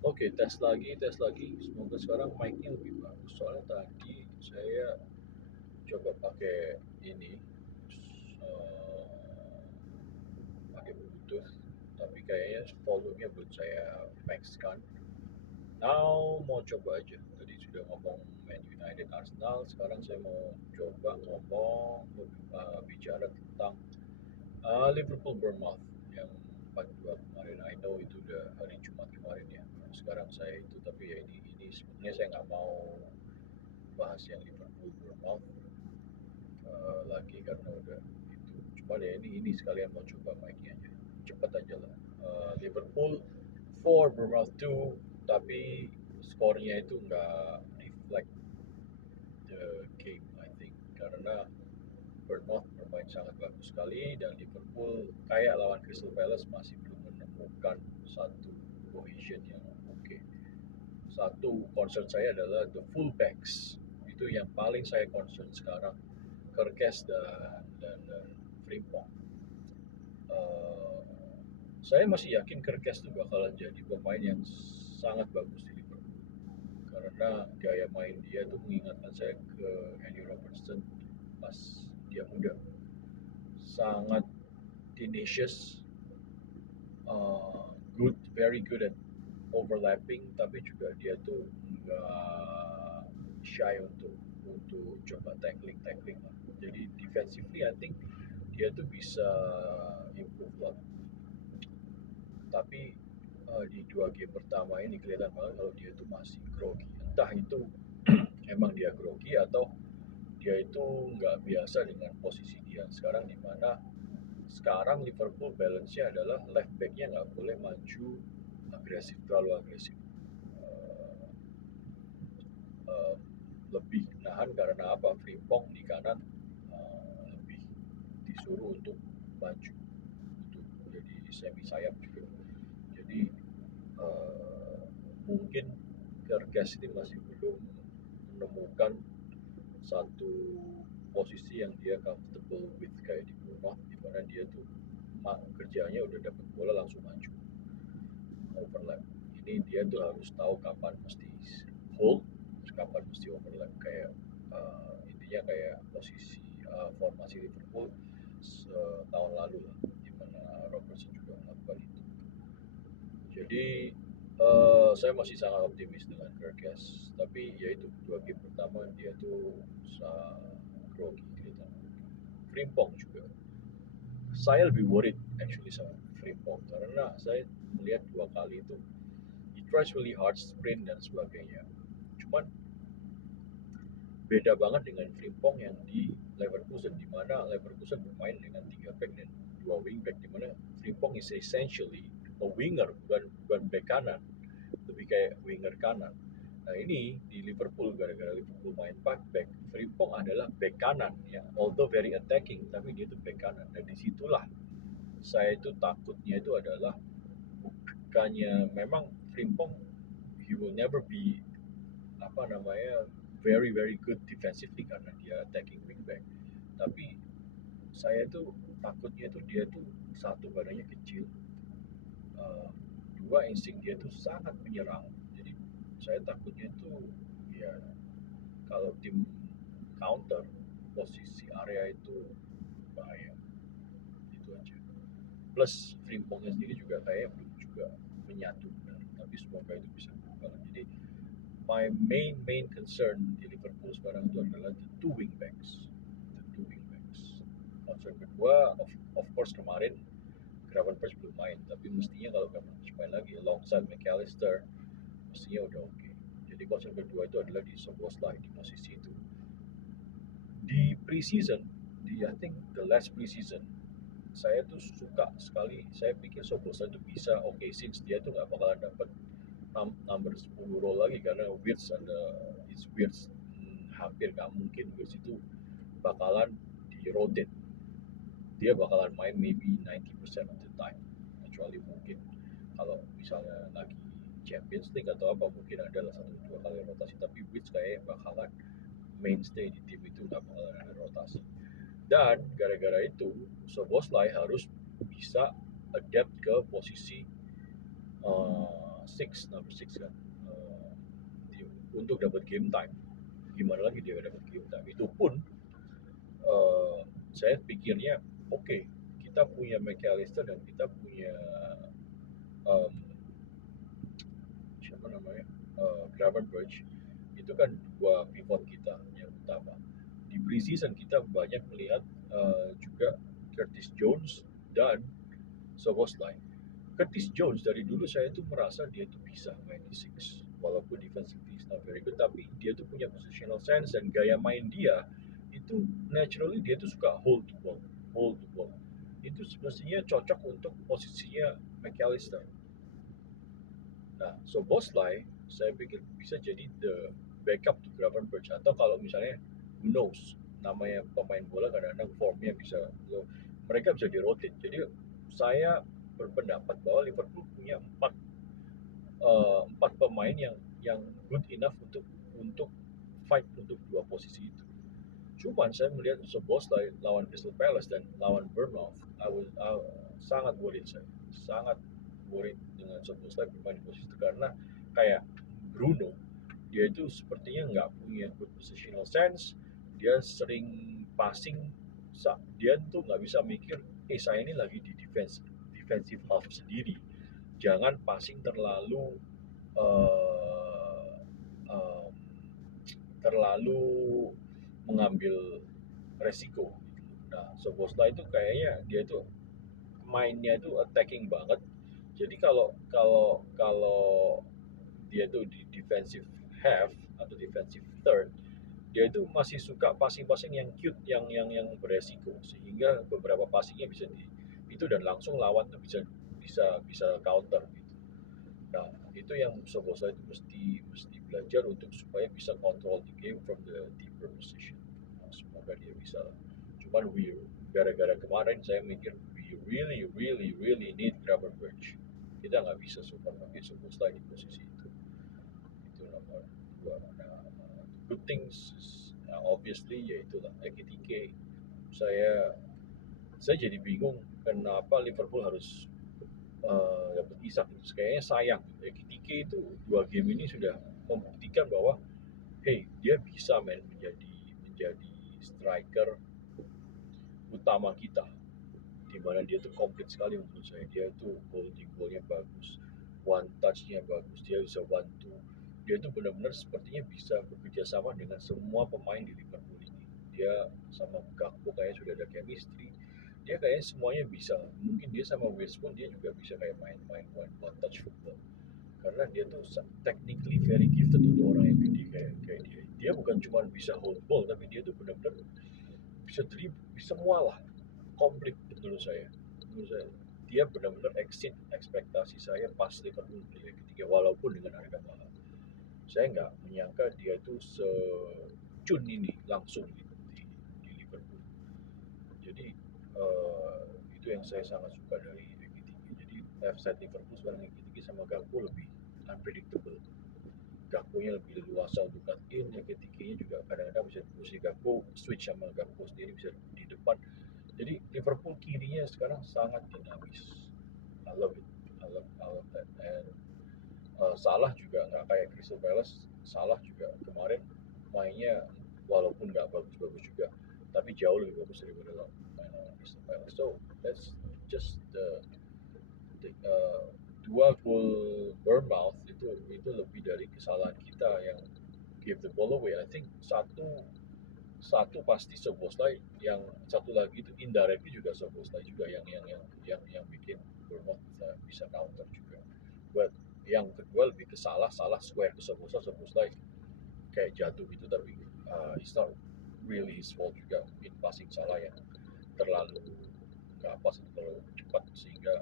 Oke, tes lagi. Semoga sekarang mic-nya lebih bagus. Soalnya tadi saya coba pakai ini, eh, pakai Bluetooth, tapi kayaknya volumenya belum saya max kan. Now mau coba aja. Tadi sudah ngomong Man United Arsenal, sekarang saya mau coba ngomong bicara tentang Liverpool Bournemouth yang 4-2 kemarin. I know itu udah hari Jumat kemarin ya. Sekarang saya itu, tapi ya ini sebenarnya saya nggak mau bahas yang Liverpool Bournemouth lagi karena udah itu. Cuma ya ini sekalian mau coba mic-nya aja. Cepet aja lah. Liverpool 4 Bournemouth 2, tapi skornya itu nggak reflect the game I think, karena Bournemouth bermain sangat bagus sekali dan Liverpool kayak lawan Crystal Palace masih belum menemukan satu cohesion yang oke. Satu concern saya adalah the fullbacks, itu yang paling saya concern sekarang, Kerkes dan Frimpong. Eh, saya masih yakin Kerkes itu bakalan jadi pemain yang sangat bagus di Liverpool karena gaya main dia tuh mengingatkan saya ke Andy Robertson pas dia muda, sangat tenacious, good, very good at overlapping, tapi juga dia tuh nggak shy untuk coba tackling lah. Jadi defensively I think dia tuh bisa improve lah. Tapi di dua game pertama ini kelihatan banget kalau dia tuh masih grogi. Entah itu emang dia grogi atau dia itu nggak biasa dengan posisi dia sekarang, di mana sekarang Liverpool balance-nya adalah left back-nya nggak boleh maju agresif, terlalu agresif. Eh, eh, Lebih nahan karena apa? Frimpong di kanan lebih disuruh untuk maju, untuk jadi semi sayap juga. Jadi eh, mungkin Kerkes ini masih belum menemukan satu posisi yang dia comfortable with kayak di Bournemouth, di mana dia tuh kerjanya udah dapat bola langsung maju overlap. Ini dia tuh harus tahu kapan mesti hold, kapan mesti overlap, kayak intinya kayak posisi formasi Liverpool setahun lalu lah, di mana Robertson juga melakukan itu. Jadi saya masih sangat optimis dengan Kerkes, tapi ya itu dua game pertama dia tuh grogi kelihatan. Frimpong juga. Saya lebih worried actually sama Frimpong karena saya melihat dua kali itu he tries really hard sprint dan sebagainya. Cuman beda banget dengan Frimpong yang di Leverkusen, di mana Leverkusen bermain dengan tiga back dan dua wing back, di mana Frimpong is essentially a winger, bukan back kanan, lebih kayak winger kanan. Nah ini di Liverpool, gara-gara Liverpool main 4 back, Frimpong adalah back kanan ya, although very attacking, tapi dia itu back kanan, dan disitulah saya itu takutnya itu adalah, bukannya memang Frimpong he will never be apa namanya very very good defensively karena dia attacking wingback, tapi saya tuh takutnya tuh dia tuh satu badannya kecil, eh, dua insting dia tuh sangat menyerang. Jadi saya takutnya itu ya kalau tim counter posisi area itu bahaya, itu aja. Plus Frimpongnya sendiri juga kayak belum juga menyatu benar, tapi semoga itu bisa berubah. Jadi my main concern di Liverpool sekarang itu adalah the two wing backs. Concern kedua, of course kemarin Gravenberch belum main, tapi mestinya kalau Gravenberch main lagi alongside McAllister mestinya udah oke. Jadi concern kedua itu adalah di Szoboszlai di posisi itu. Di preseason, di I think the last preseason, saya tuh suka sekali, saya pikir Soboslai itu bisa oke, since dia tuh nggak bakalan dapat number 10 roll lagi karena Wirtz ada is Wirtz, hampir nggak mungkin Wirtz itu bakalan di rotate, dia bakalan main maybe 90% of the time, kecuali mungkin kalau misalnya lagi Champions League atau apa mungkin adalah satu dua kali rotasi, tapi Wirtz kayak bakalan mainstay di tim itu, nggak bakalan ada rotasi. Dan gara-gara itu, Soboslai harus bisa adapt ke posisi number six kan, uh, untuk dapat game time. Gimana lagi dia dapat game time? Itu pun saya pikirnya oke, okay, kita punya McAllister dan kita punya um, siapa namanya, Gravenberch, itu kan dua pivot kita yang utama. Di preseason kita banyak melihat juga Curtis Jones dan Szoboszlai. Curtis Jones dari dulu saya tuh merasa dia tuh bisa main di six, walaupun defensively is not very good, tapi dia tuh punya positional sense dan gaya main dia itu naturally dia tuh suka hold the ball. Itu semestinya cocok untuk posisinya McAllister. Nah, so Bosley saya pikir bisa jadi the backup to Gravenberch, atau kalau misalnya who knows, namanya pemain bola kadang-kadang formnya bisa mereka bisa di-rotate. Jadi saya berpendapat bahwa Liverpool punya empat pemain yang good enough untuk fight untuk dua posisi itu. Cuman saya melihat Szoboszlai lawan Crystal Palace dan lawan Bournemouth, sangat worried saya. Sangat worried dengan Szoboszlai bermain di posisi itu karena kayak Bruno, dia itu sepertinya nggak punya good positional sense. Dia sering passing, dia tuh nggak bisa mikir, saya ini lagi di defensive half sendiri. Jangan passing terlalu uh, uh, terlalu mengambil resiko. Nah, Soboslai itu kayaknya dia itu mainnya itu attacking banget. Jadi kalau kalau kalau dia itu di defensive half atau defensive third, dia itu masih suka passing-passing yang cute, yang beresiko, sehingga beberapa passingnya bisa di itu dan langsung lawan tuh bisa bisa bisa counter gitu. Nah, itu yang Soboslai itu mesti belajar untuk supaya bisa control the game from the deeper position. Nah, semoga dia bisa. Cuman gara-gara kemarin saya mikir we really need Gravenberch. Kita nggak bisa super pakai Soboslai di posisi itu. Itu nomor dua. Nah, good things obviously yaitu lah Ekitike. Saya saya jadi bingung kenapa Liverpool harus dapat Isak. Kayaknya sayang. Ekitike itu dua game ini sudah membuktikan bahwa hey, dia bisa menjadi menjadi striker utama kita, di mana dia tuh komplit sekali menurut saya. Dia tuh holding ballnya bagus, one touch-nya bagus, dia bisa bantu. Dia tuh benar-benar sepertinya bisa bekerja sama dengan semua pemain di Liverpool ini. Dia sama Gakpo kayaknya sudah ada chemistry. Dia kayaknya semuanya bisa. Mungkin dia sama West pun dia juga bisa kayak main-main one touch football. Karena dia tuh technically very gifted untuk orang yang gede kayak dia. Dia bukan cuma bisa hold ball, tapi dia tuh benar-benar bisa dribble, bisa semua lah, komplit menurut saya. Menurut saya dia benar-benar exceed ekspektasi saya pas Liverpool beli ketiga, walaupun dengan harga mahal. Saya nggak menyangka dia itu secun ini langsung di Liverpool. Jadi itu yang saya sangat suka dari Ekitike. Jadi left side Liverpool sekarang Ekitike sama Gakpo lebih unpredictable. Gakpo-nya lebih leluasa untuk cut in, Ekitike-nya juga kadang-kadang bisa posisi Gakpo switch sama Gakpo sendiri bisa di depan. Jadi Liverpool kirinya sekarang sangat dinamis. I love it. I love that. And Salah juga nggak kayak Crystal Palace. Salah juga kemarin mainnya walaupun nggak bagus-bagus juga, tapi jauh lebih bagus daripada main lawan Crystal Palace. So that's just dua gol Bournemouth itu lebih dari kesalahan kita yang give the ball away. I think satu satu pasti Szoboszlai, yang satu lagi itu indirectly juga Szoboszlai juga yang bikin Bournemouth bisa counter juga. But yang kedua lebih ke salah square ke Szoboszlai kayak jatuh gitu, tapi it's not really his fault juga, mungkin passing salah yang terlalu nggak pas atau terlalu cepat sehingga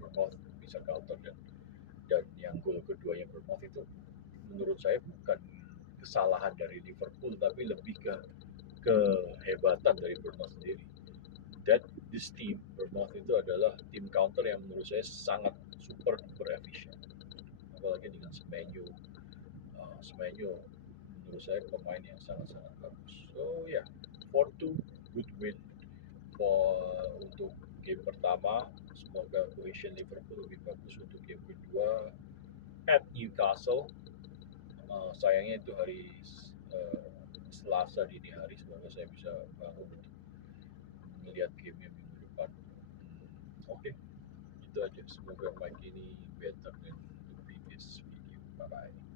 Bournemouth bisa counter, dan yang gol keduanya Bournemouth itu menurut saya bukan kesalahan dari Liverpool tapi lebih ke kehebatan dari Bournemouth sendiri. Dan this team Bournemouth itu adalah tim counter yang menurut saya sangat super efisien, apalagi dengan Semenyo. Semenyo menurut saya pemain yang sangat bagus. So ya, yeah, 4-2 good win untuk game pertama. Semoga cohesion Liverpool lebih bagus untuk game kedua. at Newcastle. Sayangnya itu hari uh, Selasa dini hari, semoga saya bisa bangun untuk melihat game minggu depan. Oke, itu aja. Semoga mic ini better than the previous video. Bye bye.